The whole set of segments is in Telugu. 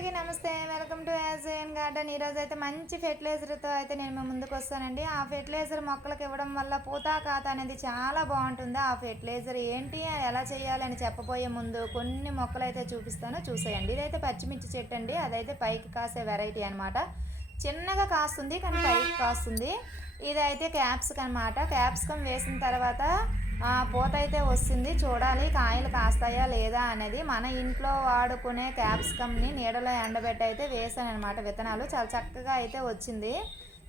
అందరికీ నమస్తే. Welcome to Yajan garden. ఈరోజు అయితే మంచి ఫెర్టిలైజర్తో అయితే నేను మీ ముందుకు వస్తానండి. ఆ ఫెర్టిలైజర్ మొక్కలకు ఇవ్వడం వల్ల పూతా కాత అనేది చాలా బాగుంటుంది? ఆ ఫెర్టిలైజర్ ఏంటి? ఎలా చేయాలని చెప్పబోయే ముందు కొన్ని మొక్కలు అయితే చూపిస్తాను. చూసేయండి. ఇదైతే పచ్చిమిర్చి చెట్టు అండి. అదైతే పైకి కాసే వెరైటీ అనమాట చిన్నగా కాస్తుంది కానీ పైకి కాస్తుంది. ఇదైతే క్యాప్సికం అనమాట క్యాప్సికం వేసిన తర్వాత పూత అయితే వస్తుంది. చూడాలి కాయలు కాస్తాయా లేదా అనేది. మన ఇంట్లో వాడుకునే క్యాప్సికమ్ని నీడలో ఎండబెట్టి అయితే వేసాను అనమాట విత్తనాలు. చాలా చక్కగా అయితే వచ్చింది.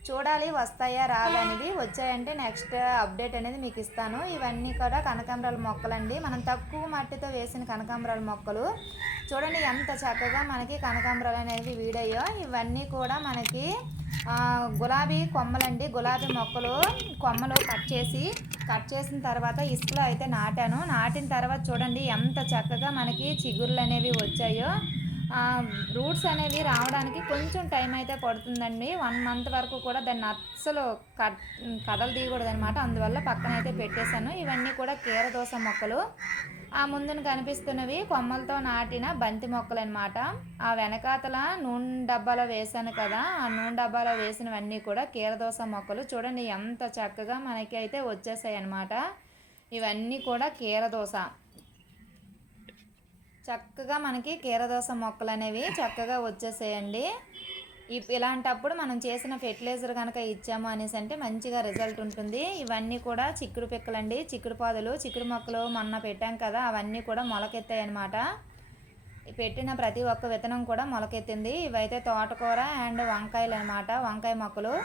చూడాలి వస్తాయా రాదనేది వచ్చాయంటే నెక్స్ట్ అప్డేట్ అనేది మీకు ఇస్తాను. ఇవన్నీ కూడా కనకాంబరాల మొక్కలండి. మనం తక్కువ మట్టితో వేసిన కనకాంబరాల మొక్కలు. చూడండి ఎంత చక్కగా మనకి కనకాంబరాలు అనేవి వీడయ్యో. ఇవన్నీ కూడా మనకి గులాబీ కొమ్మలండి. గులాబీ మొక్కలు కొమ్మలు కట్ చేసి కట్ చేసిన తర్వాత ఇసుకలో అయితే నాటాను. నాటిన తర్వాత చూడండి ఎంత చక్కగా మనకి చిగుర్లు అనేవి వచ్చాయో. రూట్స్ అనేవి రావడానికి కొంచెం టైం అయితే పడుతుందండి. వన్ మంత్ వరకు కూడా దాన్ని అస్సలు కట్ కథలు తీయకూడదు అనమాట అందువల్ల పక్కన అయితే పెట్టేశాను. ఇవన్నీ కూడా కీరదోస మొక్కలు. ఆ ముందున కనిపిస్తున్నవి కొమ్మలతో నాటిన బంతి మొక్కలు అనమాట ఆ వెనకాతల నూనె డబ్బాలో వేసాను కదా ఆ నూనె డబ్బాలో వేసినవన్నీ కూడా కీరదోస మొక్కలు. చూడండి ఎంత చక్కగా మనకి అయితే వచ్చేసాయి అనమాట ఇవన్నీ కూడా కీరదోస చక్కగా మనకి కీరదోస మొక్కలు అనేవి చక్కగా వచ్చేసేయండి. ఇప్- ఇలాంటప్పుడు మనం చేసిన ఫెర్టిలైజర్ కనుక ఇచ్చాము అనేసి అంటే మంచిగా రిజల్ట్ ఉంటుంది. ఇవన్నీ కూడా చిక్కుడు పిక్కలండి. చిక్కుడు పాదులు చిక్కుడు మొక్కలు మొన్న పెట్టాం కదా అవన్నీ కూడా మొలకెత్తాయి అనమాట పెట్టిన ప్రతి ఒక్క విత్తనం కూడా మొలకెత్తింది. ఇవైతే తోటకూర అండ్ వంకాయలు అనమాట వంకాయ మొక్కలు.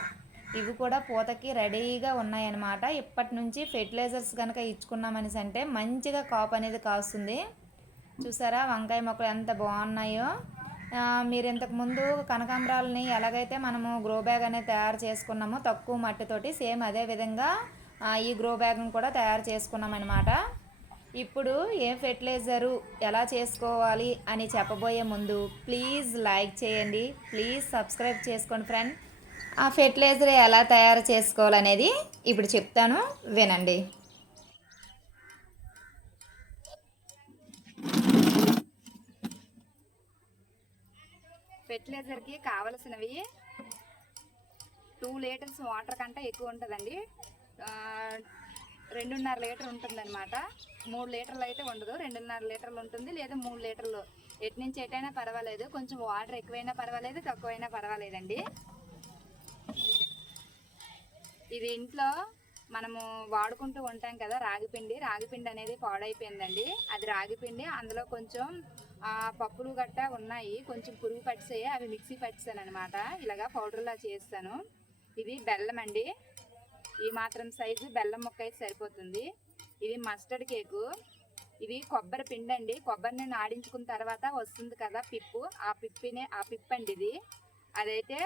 ఇవి కూడా పూతకి రెడీగా ఉన్నాయన్నమాట. ఇప్పటి నుంచి ఫెర్టిలైజర్స్ కనుక ఇచ్చుకున్నామనేసి అంటే మంచిగా కాపు అనేది కాస్తుంది. చూసారా? వంకాయ మొక్కలు ఎంత బాగున్నాయో. మీరు ఇంతకు ముందు కనకాంబరాలని ఎలాగైతే మనము గ్రో బ్యాగ్ అనేది తయారు చేసుకున్నామో తక్కువ మట్టితోటి సేమ్ అదే విధంగా ఈ గ్రో బ్యాగ్ని కూడా తయారు చేసుకున్నాం అనమాట ఇప్పుడు ఏ ఫెర్టిలైజరు ఎలా చేసుకోవాలి అని చెప్పబోయే ముందు ప్లీజ్ లైక్ చేయండి. ప్లీజ్ సబ్స్క్రైబ్ చేసుకోండి ఫ్రెండ్ ఆ ఫెర్టిలైజర్ ఎలా తయారు చేసుకోవాలనేది ఇప్పుడు చెప్తాను వినండి. ఫెర్టిలైజర్కి కావలసినవి టూ లీటర్స్ వాటర్ కంటే ఎక్కువ ఉంటుందండి. రెండున్నర లీటర్ ఉంటుందన్నమాట. మూడు లీటర్లు అయితే ఉండదు. రెండున్నర లీటర్లు ఉంటుంది. లేదా మూడు లీటర్లు. ఎటు నుంచి ఎటైనా పర్వాలేదు. కొంచెం వాటర్ ఎక్కువైనా పర్వాలేదు తక్కువైనా పర్వాలేదండి. ఇది ఇంట్లో మనము వాడుకుంటూ ఉంటాం కదా రాగిపిండి. రాగిపిండి అనేది పాడైపోయిందండి. అది రాగిపిండి అందులో కొంచెం పప్పులు గట్ట ఉన్నాయి. కొంచెం పురుగు పట్టిసాయి అవి మిక్సీ పట్టిసాను అనమాట ఇలాగా పౌడర్లా చేస్తాను. ఇది బెల్లం అండి. ఈ మాత్రం సైజు బెల్లం ముక్క అయితే సరిపోతుంది. ఇది మస్టర్డ్ కేకు. ఇది కొబ్బరి పిండి అండి. కొబ్బరిని నాడించుకున్న తర్వాత వస్తుంది కదా పిప్పు. ఆ పిప్పినే ఆ పిప్పు అండి ఇది. అదైతే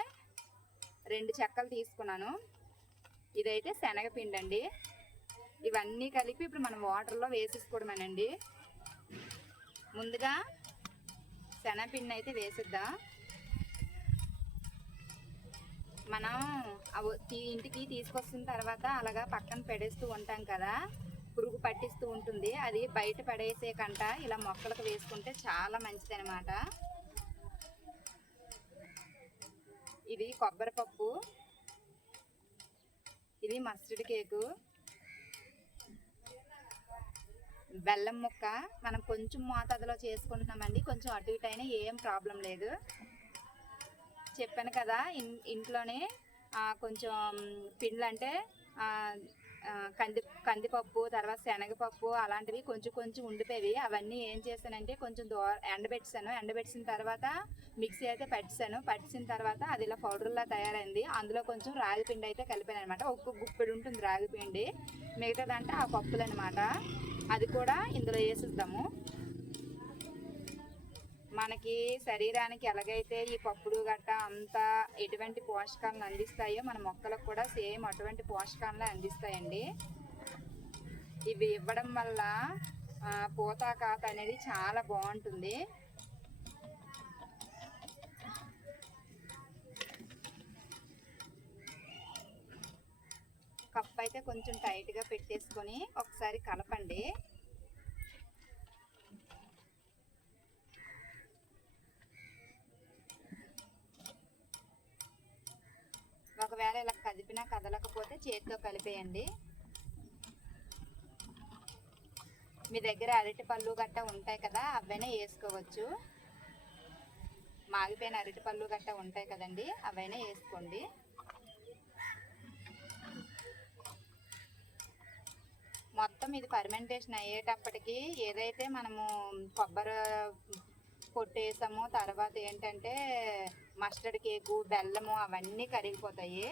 రెండు చెక్కలు తీసుకున్నాను. ఇదైతే శనగపిండి అండి ఇవన్నీ కలిపి ఇప్పుడు మనం వాటర్లో వేసేసుకోవడమేనండి. ముందుగా శనగపిండి అయితే వేసిద్దాం. మనం అవి ఇంటికి తీసుకొస్తున్న తర్వాత అలాగా పక్కన పెడేస్తూ ఉంటాం కదా. పురుగు పట్టిస్తూ ఉంటుంది. అది బయట పడేసే కంట ఇలా మొక్కలకు వేసుకుంటే చాలా మంచిది అనమాట ఇది కొబ్బరి పప్పు ఇది మస్టర్డ్ కేకు. బెల్లం ముక్క. మనం కొంచెం మోతాదులో చేసుకుంటున్నామండి. కొంచెం అటు ఇటు అయినా ఏం ప్రాబ్లం లేదు. చెప్పాను కదా ఇన్ ఇంట్లోనే కొంచెం పిండ్లు అంటే కంది కందిపప్పు తర్వాత శనగపప్పు అలాంటివి కొంచెం కొంచెం ఉండిపోయేవి అవన్నీ ఏం చేశానంటే కొంచెం దో ఎండబెట్టాను ఎండబెట్టిన తర్వాత మిక్సీ అయితే పట్టిసాను పట్టిసిన తర్వాత అది ఇలా పౌడర్లా తయారైంది. అందులో కొంచెం రాగి పిండి అయితే కలిపాను అనమాట ఒక్క గుప్పెడు ఉంటుంది రాగి పిండి. మిగతాదంటే ఆ పప్పులు అనమాట అది కూడా ఇందులో వేసిద్దాము. మనకి శరీరానికి ఎలాగైతే ఈ పప్పులు గట్ట అంతా ఎటువంటి పోషకాలను అందిస్తాయో మన మొక్కలకు కూడా సేమ్ అటువంటి పోషకాలను అందిస్తాయండి. ఇవి ఇవ్వడం వల్ల పూత పోతాకాత అనేది చాలా బాగుంటుంది. కప్ అయితే కొంచెం టైట్గా పెట్టేసుకొని ఒకసారి కలపండి. ఒకవేళ ఇలా కదిపినా కదలకపోతే చేతితో కలిపేయండి. మీ దగ్గర అరటిపళ్ళు గట్ట ఉంటాయి కదా అవైనా వేసుకోవచ్చు. మాగిపోయిన అరటిపళ్ళు గట్ట ఉంటాయి కదండి అవైనా వేసుకోండి. మొత్తం ఇది ఫర్మెంటేషన్ అయ్యేటప్పటికి ఏదైతే మనము కొబ్బరి కొట్టేసామో తర్వాత ఏంటంటే మస్టర్డ్ కేకు బెల్లము అవన్నీ కరిగిపోతాయి.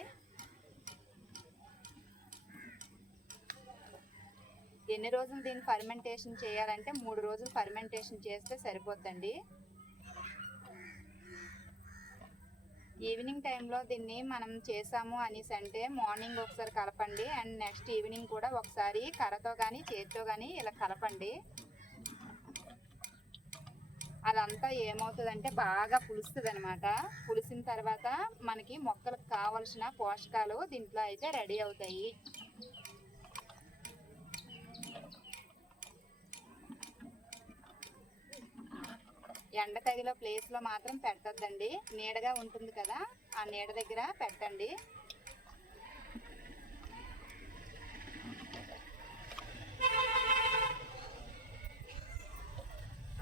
ఎన్ని రోజులు దీన్ని ఫర్మెంటేషన్ చేయాలంటే మూడు రోజులు ఫర్మెంటేషన్ చేస్తే సరిపోద్దండి. ఈవినింగ్ టైంలో దీన్ని మనం చేసాము అనేసి అంటే మార్నింగ్ ఒకసారి కలపండి అండ్ నెక్స్ట్ ఈవినింగ్ కూడా ఒకసారి కర్రతో కానీ చేతితో కానీ ఇలా కలపండి. అదంతా ఏమవుతుందంటే బాగా పులుస్తుంది అనమాట పులిసిన తర్వాత మనకి మొక్కలకు కావలసిన పోషకాలు దీంట్లో అయితే రెడీ అవుతాయి. ఎండ తగిలే ప్లేస్లో మాత్రం పెట్టద్దండి. నీడగా ఉంటుంది కదా ఆ నీడ దగ్గర పెట్టండి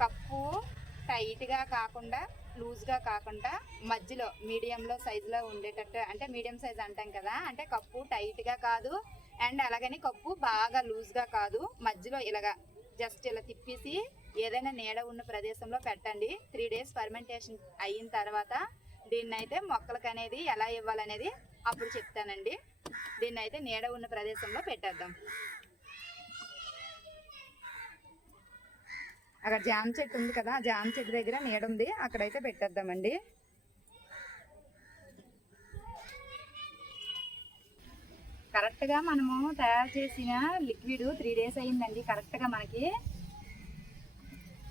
కప్పు టైట్గా కాకుండా లూజ్గా కాకుండా మధ్యలో మీడియంలో సైజులో ఉండేటట్టు అంటే మీడియం సైజ్ అంటాం కదా అంటే కప్పు టైట్గా కాదు అండ్ అలాగని కప్పు బాగా లూజ్గా కాదు మధ్యలో ఇలాగా జస్ట్ ఇలా తిప్పేసి ఏదైనా నీడ ఉన్న ప్రదేశంలో పెట్టండి. త్రీ డేస్ ఫర్మెంటేషన్ అయిన తర్వాత దీన్ని అయితే మొక్కలకు అనేది ఎలా ఇవ్వాలనేది అప్పుడు చెప్తానండి. దీన్ని అయితే నీడ ఉన్న ప్రదేశంలో పెట్టేద్దాం. అక్కడ జామ చెట్టు ఉంది కదా ఆ జామ చెట్టు దగ్గర నీడ ఉంది. అక్కడైతే పెట్టేద్దామండి. కరెక్ట్గా మనము తయారు చేసిన లిక్విడ్ త్రీ డేస్ అయిందండి కరెక్ట్గా మనకి.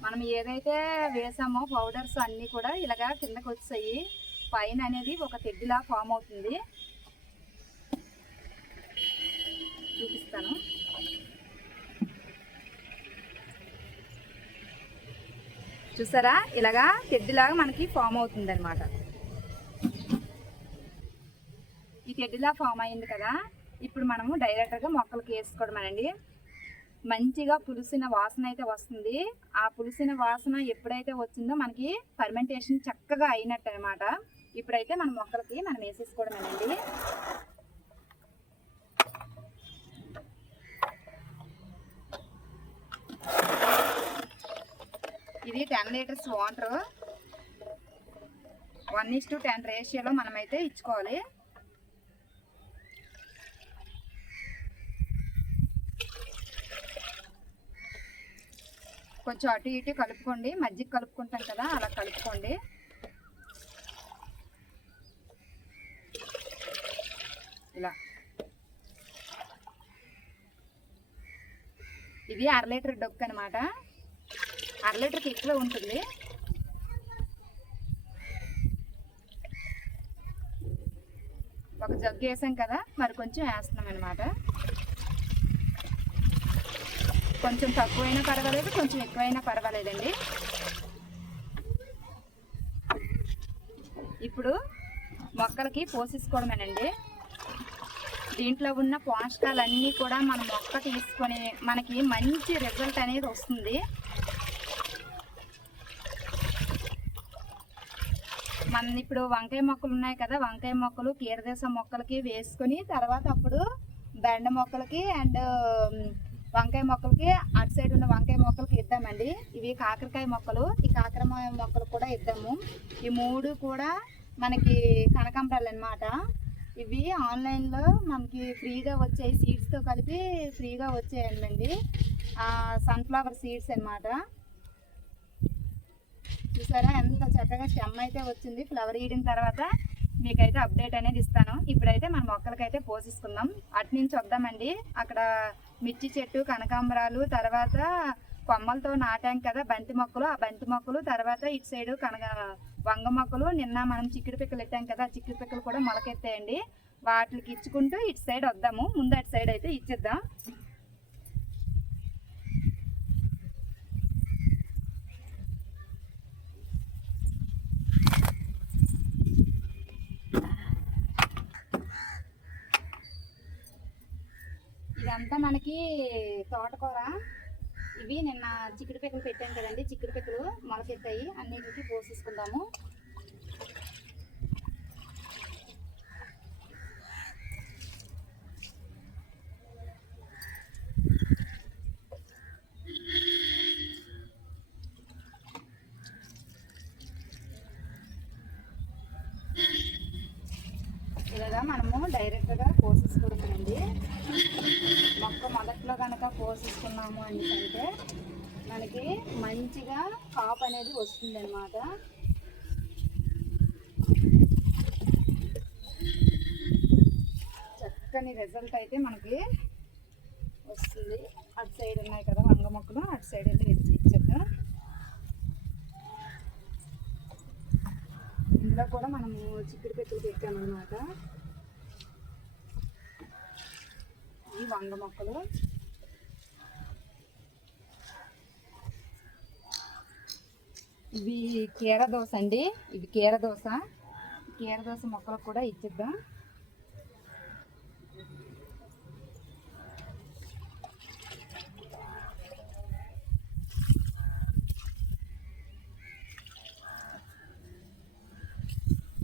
మనం ఏదైతే వేసామో పౌడర్స్ అన్నీ కూడా ఇలాగా కిందకు వచ్చాయి పైన అనేది ఒక తెడ్డిలా ఫామ్ అవుతుంది. చూపిస్తాను. చూసారా? ఇలాగా తెడ్డిలాగా మనకి ఫామ్ అవుతుంది అనమాట ఈ తెడ్డిలా ఫామ్ అయింది కదా? ఇప్పుడు మనము డైరెక్ట్గా మొక్కలకి వేసుకోవడమేనండి మంచిగా పులిసిన వాసన అయితే వస్తుంది. ఆ పులిసిన వాసన ఎప్పుడైతే వచ్చిందో మనకి ఫర్మెంటేషన్ చక్కగా అయినట్టు అనమాట ఇప్పుడైతే మన మొక్కలకి మనం వేసేసుకోవడమేనండి. ఇది ten litres water one is to ten రేషియోలో మనమైతే ఇచ్చుకోవాలి. కొంచెం అటు ఇటు కలుపుకోండి. మజ్జిగ కలుపుకుంటాం కదా అలా కలుపుకోండి. ఇలా. ఇది అర లీటర్ డొక్ అనమాట అర లీటర్కి ఎక్కువ ఉంటుంది. ఒక జగ్గు వేసాం కదా మరి కొంచెం వేస్తున్నాం అనమాట కొంచెం తక్కువైనా పర్వాలేదు కొంచెం ఎక్కువైనా పర్వాలేదండి. ఇప్పుడు మొక్కలకి పోసేసుకోవడమేనండి. దీంట్లో ఉన్న పోషకాలన్నీ కూడా మన మొక్క తీసుకొని మనకి మంచి రిజల్ట్ అనేది వస్తుంది. మనం ఇప్పుడు వంకాయ మొక్కలు ఉన్నాయి కదా వంకాయ మొక్కలు కీరదేశ మొక్కలకి వేసుకొని తర్వాత అప్పుడు బెండ మొక్కలకి అండ్ వంకాయ మొక్కలకి అటు సైడ్ ఉన్న వంకాయ మొక్కలకి ఇద్దామండి. ఇవి కాకరకాయ మొక్కలు ఈ కాకరకాయ మొక్కలు కూడా ఇద్దాము. ఈ మూడు కూడా మనకి కనకాంబరాలు అనమాట ఇవి ఆన్లైన్లో మనకి ఫ్రీగా వచ్చాయి. సీడ్స్తో కలిపి ఫ్రీగా వచ్చాయండి సన్ఫ్లవర్ సీడ్స్ అనమాట చూసారా? ఎంత చక్కగా స్టెమ్ అయితే వచ్చింది. ఫ్లవర్ ఈడిన తర్వాత మీకైతే అప్డేట్ అనేది ఇస్తాను. ఇప్పుడైతే మన మొక్కలకైతే పోషిస్తున్నాం. అటు నుంచి వద్దామండి. అక్కడ మిర్చి చెట్టు కనకాంబరాలు తర్వాత కొమ్మలతో నాటాం కదా బంతి మొక్కలు. ఆ బంతి మొక్కలు తర్వాత ఇటు సైడు కనక వంగ మొక్కలు. నిన్న మనం చిక్కుడు పిక్కలు ఇట్టాం కదా ఆ చిక్కుడు పిక్కలు కూడా మొలకెత్తాయండి. వాటికి ఇచ్చుకుంటూ ఇటు సైడ్ వద్దాము. ముందు అటు సైడ్ అయితే ఇచ్చిద్దాం. ఇదంతా మనకి తోటకూర. ఇవి నిన్న చిక్కుడు పిక్కలు పెట్టాం కదండి. చిక్కుడు పిక్కలు మొలకెత్తాయి. అన్నిటికి పోసేసుకుందాము. ఇలాగా మనము డైరెక్ట్గా పోసేసుకోవడమేనండి. అండి ఇంట్లో కనుక పోషిస్తున్నాము అంటే మనకి మంచిగా కాపు అనేది వస్తుంది అనమాట చక్కని రిజల్ట్ అయితే మనకి వస్తుంది. అటు సైడ్ ఉన్నాయి కదా వంగ మొక్కలు అటు సైడ్ అయితే వెతికి ఇచ్చేద్దాం ఇందులో కూడా మనము చిక్కుడు పెట్టులు పెట్టామన్నమాట. ఈ వంగ మొక్కలు ఇవి కీర దోశ అండి. ఇవి కీర దోశ. కీర దోశ మొక్కలకు కూడా ఇచ్చిద్దాం.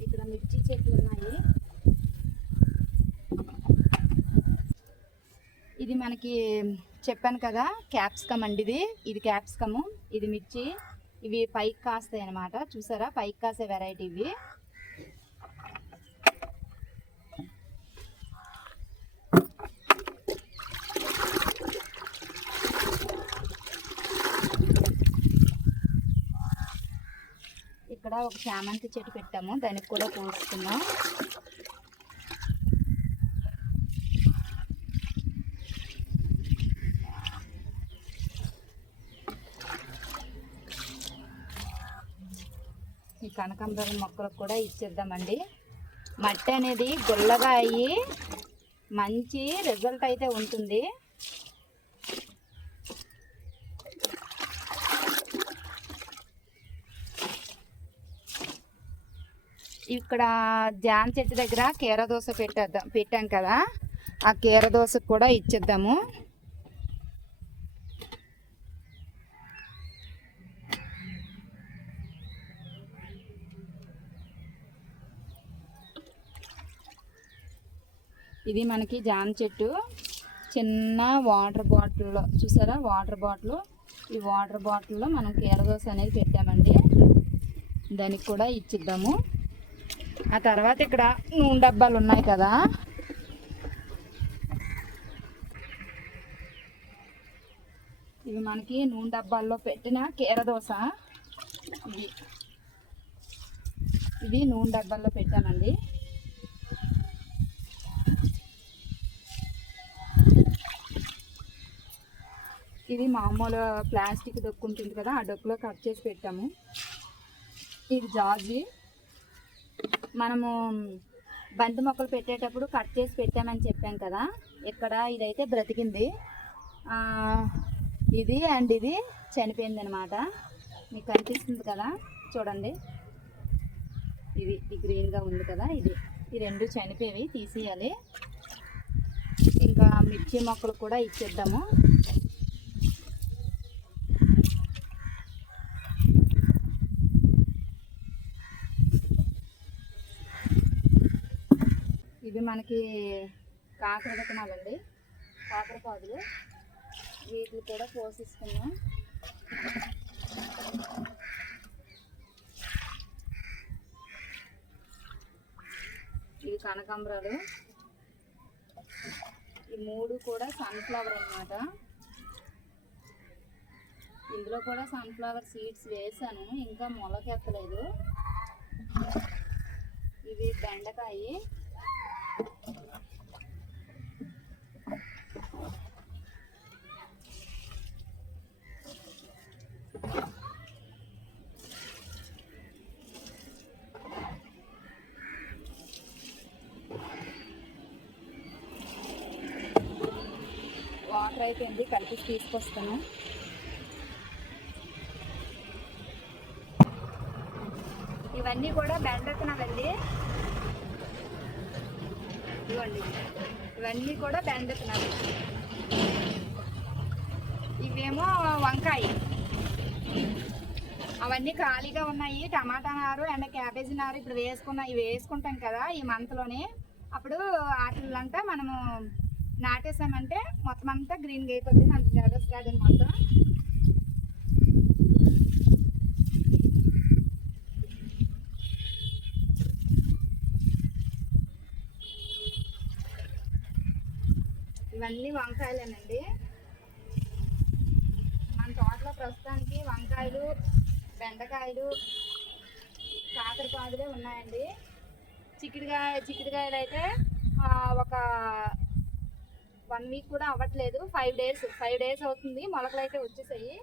ఇక్కడ మిర్చి చెట్లు ఉన్నాయి. ఇది మనకి చెప్పాను కదా క్యాప్సికమ్ అండి ఇది. ఇది క్యాప్సికము ఇది మిర్చి. ఇవి పైకి కాస్తాయి అన్నమాట. చూసారా? పైకి కాసే వెరైటీ ఇవి. ఇక్కడ ఒక చామంతి చెట్టు పెట్టాము. దానికి కూడా పోస్తున్నాం. ఈ కనకాంబరం మొక్కలకు కూడా ఇచ్చేద్దామండి. మట్టి అనేది గుల్లగా అయ్యి మంచి రిజల్ట్ అయితే ఉంటుంది. ఇక్కడ జాన్ చెట్టు దగ్గర కీర దోశ పెట్టేద్దాం పెట్టాం కదా. ఆ కీర దోశకు కూడా ఇచ్చేద్దాము. ఇది మనకి జామ చెట్టు. చిన్న వాటర్ బాటిల్లో చూసారా? Water bottle. ఈ వాటర్ బాటిల్లో మనం కీరదోస అనేది పెట్టామండి. దానికి కూడా ఇచ్చిద్దాము. ఆ తర్వాత ఇక్కడ నూనె డబ్బాలు ఉన్నాయి కదా. ఇవి మనకి నూనె డబ్బాల్లో పెట్టిన కీరదోస. ఇవి. ఇది నూనె డబ్బాల్లో పెట్టామండి. ఇది మామూలు ప్లాస్టిక్ డొక్కు ఉంటుంది కదా ఆ డొక్కులో కట్ చేసి పెట్టాము. ఇది జాజి. మనము బంతి మొక్కలు పెట్టేటప్పుడు కట్ చేసి పెట్టామని చెప్పాం కదా ఇక్కడ ఇదైతే బ్రతికింది. ఇది అండ్ ఇది చనిపోయింది అనమాట మీకు కనిపిస్తుంది కదా చూడండి. ఇది ఈ గ్రీన్గా ఉంది కదా ఇది. ఈ రెండు చనిపోయి తీసేయాలి. ఇంకా మిర్చి మొక్కలు కూడా ఇచ్చేద్దాము. ఇవి మనకి కాకర విత్తనాలండి కాకర పాదులు. వీటిని కూడా పోషిస్తున్నాం. ఇవి కనకాంబరాలు. ఈ మూడు కూడా సన్ఫ్లవర్ అన్నమాట. ఇందులో కూడా సన్ఫ్లవర్ సీడ్స్ వేసాను. ఇంకా మొలకెత్తలేదు. ఇవి బెండకాయ. వాటర్ అయిపోయింది కలిపి తీసుకొస్తాను. ఇవన్నీ కూడా బెండకనవండి ఇవ్వండి. ఇవన్నీ కూడా బెండకనవి ఇవేమో వంకాయ. అవన్నీ ఖాళీగా ఉన్నాయి. టమాటా నారు అండ్ క్యాబేజీ నారు ఇప్పుడు వేసుకున్న ఇవి వేసుకుంటాం కదా ఈ మంత్లోనే అప్పుడు వాటిల్లంతా మనము నాటేసామంటే మొత్తం అంతా గ్రీన్గా అయిపోతుంది అంత జగస్ గార్డెన్ మొత్తం. ఇవన్నీ వంకాయలేనండి. మన తోటలో ప్రస్తుతానికి వంకాయలు బెండకాయలు కాకరపాదులే ఉన్నాయండి. చిక్కుడుకాయ చిక్కుడుకాయలు అయితే ఒక వన్ వీక్ కూడా అవ్వట్లేదు. ఫైవ్ డేస్ ఫైవ్ డేస్ అవుతుంది. మొలకలు అయితే వచ్చేసాయి.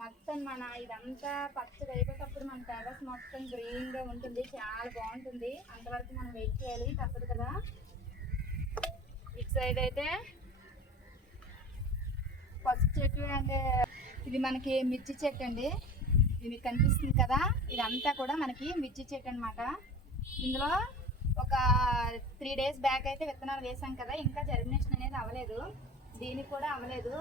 మొత్తం మన ఇదంతా పచ్చడి అయిపోయేటప్పుడు మన టెరస్ మొత్తం గ్రీన్గా ఉంటుంది. చాలా బాగుంటుంది. అంతవరకు మనం వెయిట్ చేయాలి. తప్పదు కదా. ఇటు సైడ్ అయితే పసుపు చెట్టు అంటే ఇది మనకి మిర్చి చెట్టు అండి. ఇది మీకు కనిపిస్తుంది కదా? ఇదంతా కూడా మనకి మిర్చి చెట్టు అన్నమాట. ఇందులో ఒక త్రీ డేస్ బ్యాక్ అయితే విత్తనాలు వేసాం కదా ఇంకా జర్మినేషన్ అనేది అవ్వలేదు. దీనికి కూడా అవ్వలేదు.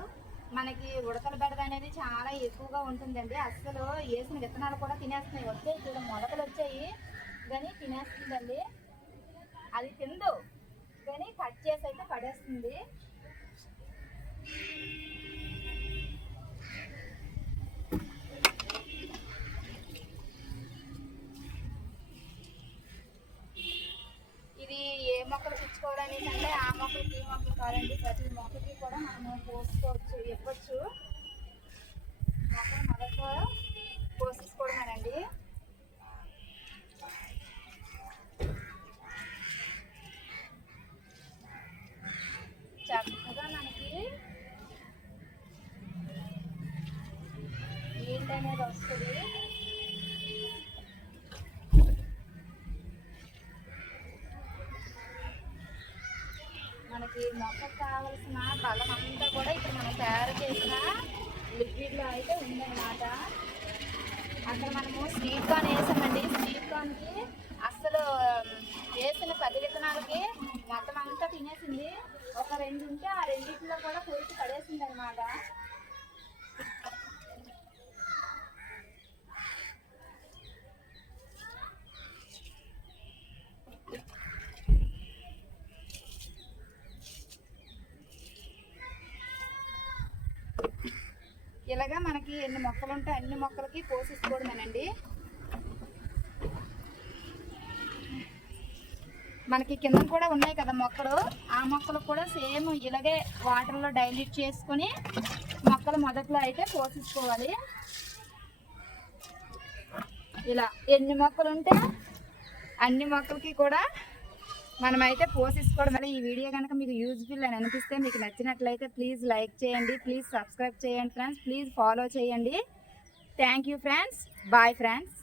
మనకి ఉడతల బెడద అనేది చాలా ఎక్కువగా ఉంటుందండి. అసలు వేసిన విత్తనాలు కూడా తినేస్తున్నాయి. వచ్చాయి చూడ మొలకలు వచ్చాయి కానీ తినేస్తుందండి. అది తిందు కానీ కట్ చేసి అయితే పడేస్తుంది ఇది ఏ మొక్కలు అంటే ఆ మొక్కలకి ఈ మొక్కలు కాదండి ప్రతి మొక్కకి కూడా మనము పోసుకోవచ్చు ఇవ్వచ్చు మొక్కలు మొదట్లో పోసేసుకోవడమేనండి చక్కగా మనకి నీళ్ళు అనేది వస్తుంది మనకి మొక్కకు కావలసిన బలం అంతా కూడా ఇప్పుడు మనం తయారు చేసిన లిక్విడ్లో అయితే ఉందన్నమాట. అక్కడ మనము స్వీట్ కార్న్ వేసామండి. స్వీట్ కార్న్కి అసలు వేసిన పది విత్తనాలకి మొత్తం అంతా తినేసింది. ఒక రెండు ఉంటే ఆ రెండింటిలో కూడా కొరికి పడేసింది అనమాట ఇలాగా మనకి ఎన్ని మొక్కలు ఉంటే అన్ని మొక్కలకి పోషించుకోవడమేనండి. మనకి కింద కూడా ఉన్నాయి కదా మొక్కలు. ఆ మొక్కలు కూడా సేమ్ ఇలాగే వాటర్లో డైల్యూట్ చేసుకొని మొక్కలు మొదట్లో అయితే పోషించుకోవాలి. ఇలా ఎన్ని మొక్కలు ఉంటే అన్ని మొక్కలకి కూడా మనమైతే పోసేసుకోవడం వల్ల ఈ వీడియో కనుక మీకు యూజ్ఫుల్ అని అనిపిస్తే మీకు నచ్చినట్లయితే ప్లీజ్ లైక్ చేయండి ప్లీజ్ సబ్స్క్రైబ్ చేయండి ఫ్రెండ్స్ ప్లీజ్ ఫాలో చేయండి. Thank you friends bye friends